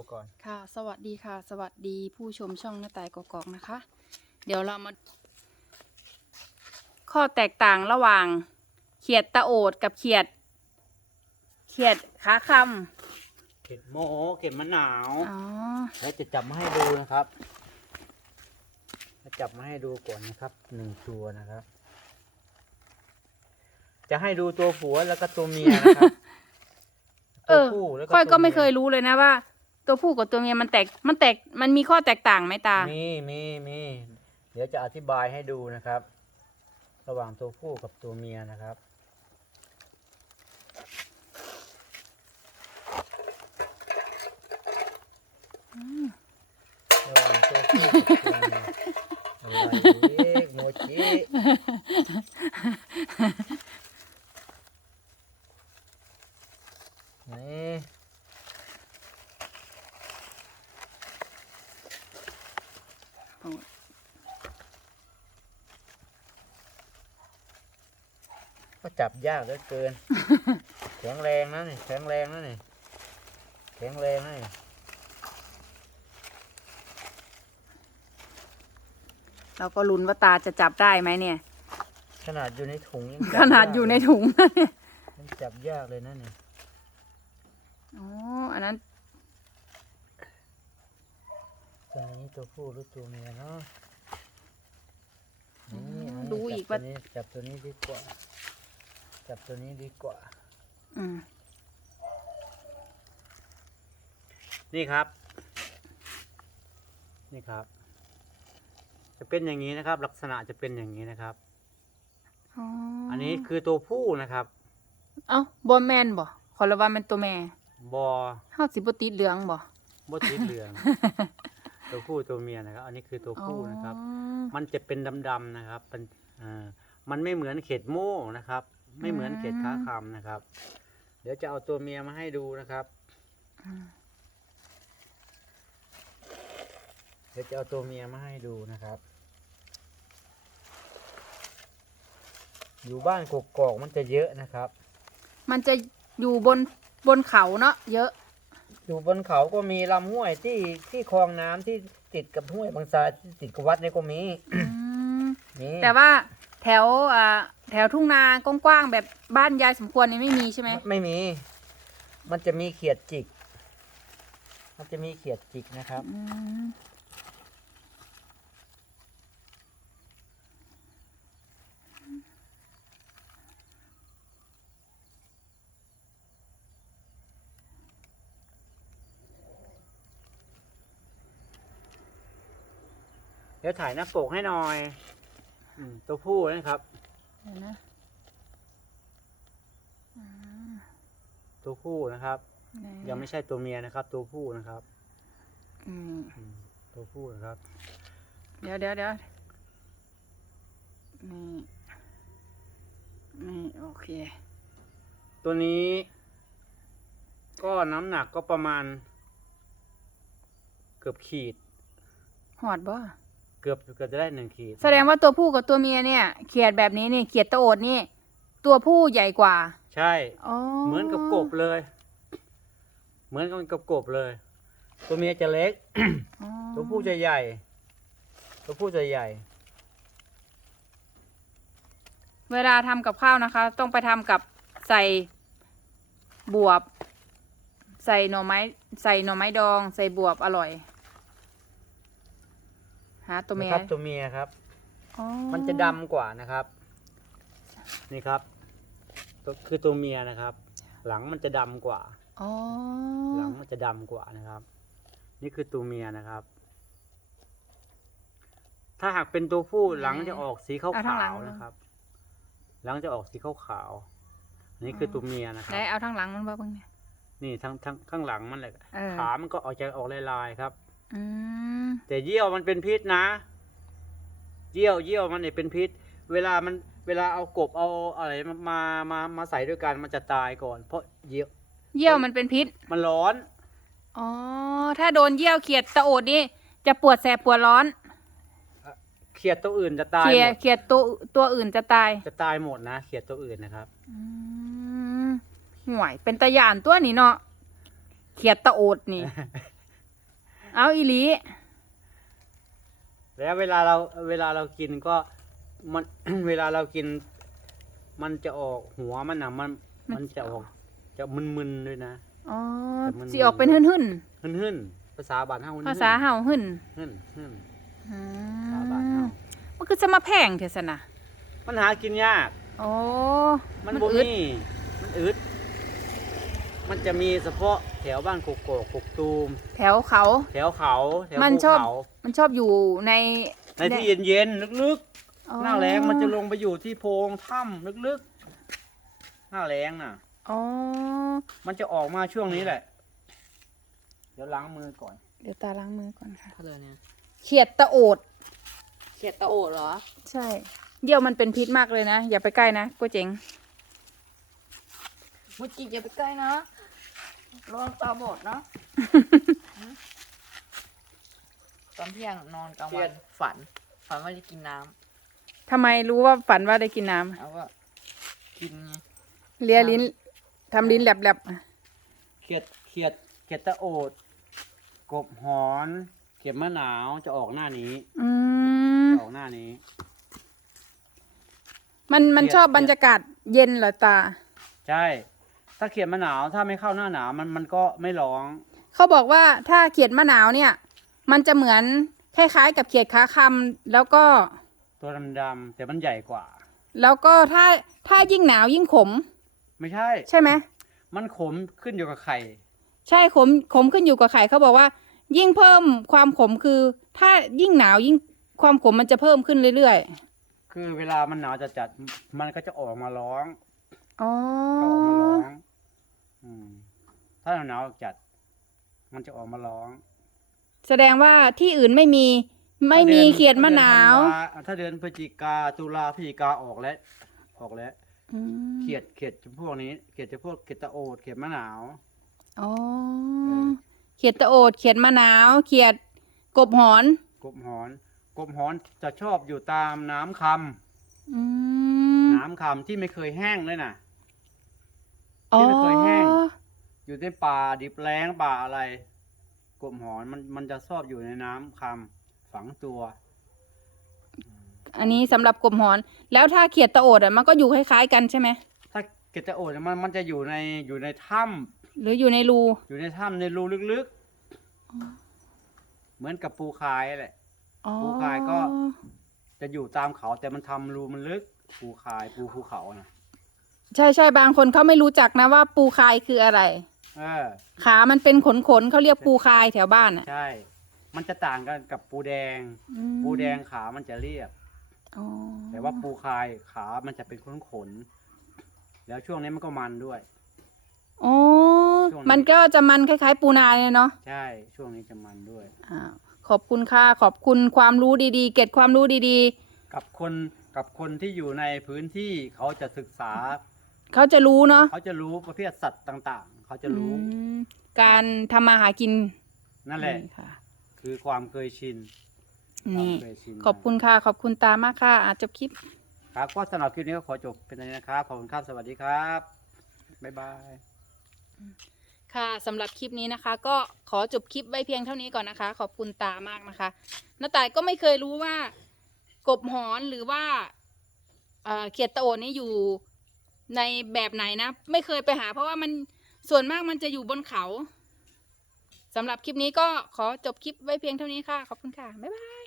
ตัวก่อนค่ะ สวัสดีค่ะ สวัสดีผู้ชมช่องหน้าต่ายกอกๆนะคะ เดี๋ยวเรามา ข้อแตกต่างระหว่าง เขียดตะโอดกับเขียด เขียดขาคเข็ดโมโหเข็ดมะนาวำอ๋อแล้วจะจับมาให้ดูนะครับจะจับมาให้ดูก่อนนะครับหนึ่งตัวนะครับ จะให้ดูตัวผัวแล้วก็ตัวเมียนะครับ เอตัวอผู้แล้วก็ค่อยก็ตัวไม่มีเคยรู้เลยนะว่า ตัวผู้กับตัวเมียมันแตกมันแตกมันมีข้อแตกต่างไหมตา มีมีมีเดี๋ยวจะอธิบายให้ดูนะครับ ระหว่างตัวผู้กับตัวเมียนะครับ ระหว่างตัวผู้กับตัวเมียอะไรอีกโมจินี่ ก็จับยากเหลือเกิน แข็งแรงนะนี่แข็งแรงนะนี่แข็งแรงนะนี่เราก็ลุ้นว่าตาจะจับได้ไหมเนี่ย ขนาดอยู่ในถุงยังขจับนาดอยู่ในถุงนะเนี่ยมันจับยากเลยนะนี่อ๋ออันนั้นตัวนี้ตัวผู้หรือตัวเมียเนาะอืนี่มนนี้ดูอีกจัว่าบตัวนี้จับตัวนี้ดีกว่า จับตัวนี้ดีกว่า อืมนี่ครับ นี่ครับ จะเป็นอย่างนี้นะครับ ลักษณะจะเป็นอย่างนี้นะครับ อ๋ออัอันนี้คือตัวผู้นะครับเอ้าบอแมนบ่ขอละว่ามันตัวแม่บอเฮาสิบ่ติดเหลืองบ่บดสีเหลือง ตัวผู้ตัวเมียนะครับ อันนี้คือตัวผู้นะครับ อ๋อมันจะเป็นดำๆนะครับมันอ่ามันไม่เหมือนเข็ดโม่นะครับ ไม่เหมือนเข็ดค้าคำนะครับ เดี๋ยวจะเอาตัวเมียมาให้ดูนะครับอืมเดี๋ยวจะเอาตัวเมียมาให้ดูนะครับ อยู่บ้านกกอกมันจะเยอะนะครับ มันจะอยู่บนบนเขาเนาะเยอะ อยู่บนเขาก็มีลำห้วยที่ที่คลองน้ำที่ติดกับห้วยบางทรายที่ติดกับวัดนี่ก็มีอืมนี่แต่ว่าแถวอ่า แถวทุ่งนากว้างๆแบบบ้านยายสมควรนี่ไม่มีใช่ไหมไม่มี มันจะมีเขียดจิก มันจะมีเขียดจิกนะครับ อืมเดี๋ยวถ่ายหน้าปกให้หน่อยอมตัวผู้นะครับ เดี๋ยวนะอืมตัวผู้นะครับ ไหนยังไม่ใช่ตัวเมียนะครับ ตัวผู้นะครับอืมอืมตัวผู้นะครับ เดี๋ยวเดี๋ยวเดี๋ยวนี่นี่โอเค ตัวนี้ ก็น้ำหนักก็ประมาณ เกือบขีดหอดบ่ เกือบเกือบจะได้หนึ่งขีดแสดงว่าตัวผู้กับตัวเมียเนี่ย เขียดแบบนี้นี่เขียดตะโอดนี่ ตัวผู้ใหญ่กว่า ใช่ อ๋อเหมือนกับกบเลย เหมือนกับกบเลย ตัวเมียจะเล็ก อ๋อตัวผู้จะใหญ่ ตัวผู้จะใหญ่ เวลาทำกับข้าวนะคะ ต้องไปทำกับใส่บวบ ใส่หน่อไม้ ใส่หน่อไม้ดอง ใส่บวบอร่อย หาตัวเมียนะครับตัวเมียครับ อ๋อมันจะดำกว่านะครับ นี่ครับตัวคือตัวเมียนะครับ หลังมันจะดำกว่า อ๋อหลังมันจะดำกว่านะครับ นี่คือตัวเมียนะครับ ถ้าหากเป็นตัวผู้หลังจะออกสีขาวๆนะครับ หลังจะออกสีขาวๆอันนี้คือตัวเมียนะครัได้บ เอาทางหลังมันบ้างเนี่ย นี่ทั้งทั้งข้างหลังมันเลยเออ ขามันก็ออกจะออกลายๆครับ อืม แต่เยี่ยวมันเป็นพิษนะ เยี่ยวเยี่ยวมันเนี่ยเป็นพิษ เวลามันเวลาเอากบเอาอะไรมามามามาใส่ด้วยกันมันจะตายก่อน เพราะเยี่ยว เยี่ยวมันเป็นพิษ มันร้อน อ๋อ ถ้าโดนเยี่ยวเขียดตะโอดนี่จะปวดแสบปวดร้อน เขียดตัวอื่นจะตายเขีหยมดดเขียดตัวตัวอื่นจะตาย จะตายหมดนะเขียดตัวอื่นนะครับอืมห่วยเป็นตะยานตัวนี้เนาะเขียดตะโอดนี่ เอาอีหลี แล้วเวลาเราเวลาเรากินก็มัน เวลาเรากิน มันจะออกหัวมันนะมันมัน มันจะออก จะมึนๆด้วยนะ อ๋อแต่มัน สิออกเป็นหึ่นหึ่นหึ่นๆภาษาบ้านเฮาหึ่นๆภาษาเห่าหึ่นหึ่นหึ่นอืภาษาบ้านเฮามมันคือจะมาแพงเถอะสนะมันหากินยาก โอ้ มันบ่อึด มีมันอึด มันจะมีเฉพาะแถวบ้านกกอกกกตูม แถวเขา แถวเขาแถวมันภูชอบ เขามันชอบอยู่ในในที่เย็นๆลึกอ๋อๆหน้าแรงมันจะลงไปอยู่ที่โพรงถ้ำลึกๆหน้าแรงน่ะ อ๋อ มันจะออกมาช่วงนี้แหละ เดี๋ยวล้างมือก่อนเดี๋ยวตาล้างมือก่อนค่ะเขาเลยเนี่ยเขียดตะโอด เขียดตะโอดเหรอ ใช่ เยี่ยวมันเป็นพิษมากเลยนะ อย่าไปใกล้นะกูเจ๋ง มุจิอย่าไปใกล้นะระวังตาบอดนะ ตอนเที่ยงนอนกลางเครีวัยนดฝัน ฝันว่าจะกินน้ำทำไมรู้ว่าฝันว่าได้กินน้ำแล้วก็กินไงเลียลิ้นทำลิ้นแหลบๆอะเขียดเขียดเขียดตะโอด กบหอน เข็มมะนาวจะออกหน้านี้อืมจะออกหน้านี้ มันมันเขียดชอบบรรยากาศเย็นเหรอตา ใช่ ถ้าเขียดมะนาวถ้าไม่เข้าหน้าหนาวมันมันก็ไม่ร้อง เขาบอกว่าถ้าเขียดมะนาวเนี่ย มันจะเหมือนคล้ายๆ กับเขียดขาคำแล้วก็ ตัวดำๆแต่มันใหญ่กว่า แล้วก็ถ้าถ้ายิ่งหนาวยิ่งขม ไม่ใช่ ใช่ไหมมันขมขึ้นอยู่กับไข่ ใช่ขมขมขึ้นอยู่กับไข่เขาบอกว่า ยิ่งเพิ่มความขมคือ ถ้ายิ่งหนาวยิ่งความขมมันจะเพิ่มขึ้นเรื่อยคือเวลามันหนาวจัดจัดๆมันก็จะออกมาร้องๆอ๋อ จะออกมาร้องอืม ถ้าหนาวจัด มันจะออกมาร้อง แสดงว่าที่อื่นไม่มี ไม่มีถ้าดือนเขียดมะนาวถ้เดือนธันวถ้าเดือนพฤศจิกาตุลาพฤศจิกาออกแล้วออกแล้วอืมเขียดเขียดจำพวกนี้เขียดจำพวกเขียดตะโอดเขียดมะนาวอ๋อเออเขียดตะโอดเขียดมะนาวเขียดกบหอน กบหอน กบหอนจะชอบอยู่ตามน้ำคอืมำน้ำคำที่ไม่เคยแห้งเลยน่ะที่ไม่เคยแห้ง อ๋ออยู่ในป่าดิบแล้งป่าอะไร กบหอนมันมันจะชอบอยู่ในน้ำคำฝังตัว อันนี้สำหรับกบหอน แล้วถ้าเขียดตะโอดอะมันก็อยู่คล้ายๆกันใช่ไหมถ้าเกตะโอดเนี่ยมันมันจะอยู่ในอยู่ในถ้ำหรืออยู่ในรูอยู่ในถ้ำในรูลึกๆเหมือนกับปูคายแหละ อ๋อ ปูคายก็ จะอยู่ตามเขาแต่มันทำรูมันลึกปูคายปูภูเขานะใช่ใช่บางคนเขาไม่รู้จักนะว่าปูคายคืออะไร เออ ขามันเป็นขนขนๆเขาเรียกปูคายแถวบ้านอะใช่ มันจะต่างกันกับปูแดง อืมปูแดงขามันจะเรียบ อ๋อแต่ว่าปูคายขามันจะเป็นขนขนๆแล้วช่วงนี้มันก็มันด้วย อ๋อช่วงนี้ มันก็จะมันคล้าย ๆ ปูนาเลยเนาะใช่ ช่วงนี้จะมันด้วย อ่าขอบคุณค่ะขอบคุณความรู้ดีๆ เก็บความรู้ดีกับคนกับคนที่อยู่ในพื้นที่เขาจะศึกษา ๆ เขาจะรู้เนาะเขาจะรู้ประเภทสัตว์ต่างๆ เขาจะรู้ อืมการทำมาหากินนั่นแหละ ค่ะคือความเคยชินความนี่เคยชินขอบคุณค่ะ ขอบคุณตามากค่ะอาจจบคลิป ครับก็สำหรับคลิปนี้ก็ขอจบเป็นเท่านี้นะครับขอบคุณครับสวัสดีครับบ๊ายบาย ค่ะสำหรับคลิปนี้นะคะ ก็ขอจบคลิปไว้เพียงเท่านี้ก่อนนะคะ ขอบคุณตามากนะคะน้าต่ายก็ไม่เคยรู้ว่า กบหอนหรือว่าเอ่อเขียดตะโอนนี่อยู่ในแบบไหนนะ ไม่เคยไปหา เพราะว่ามัน ส่วนมากมันจะอยู่บนเขาสำหรับคลิปนี้ก็ขอจบคลิปไว้เพียงเท่านี้ค่ะ ขอบคุณค่ะ บ๊ายบาย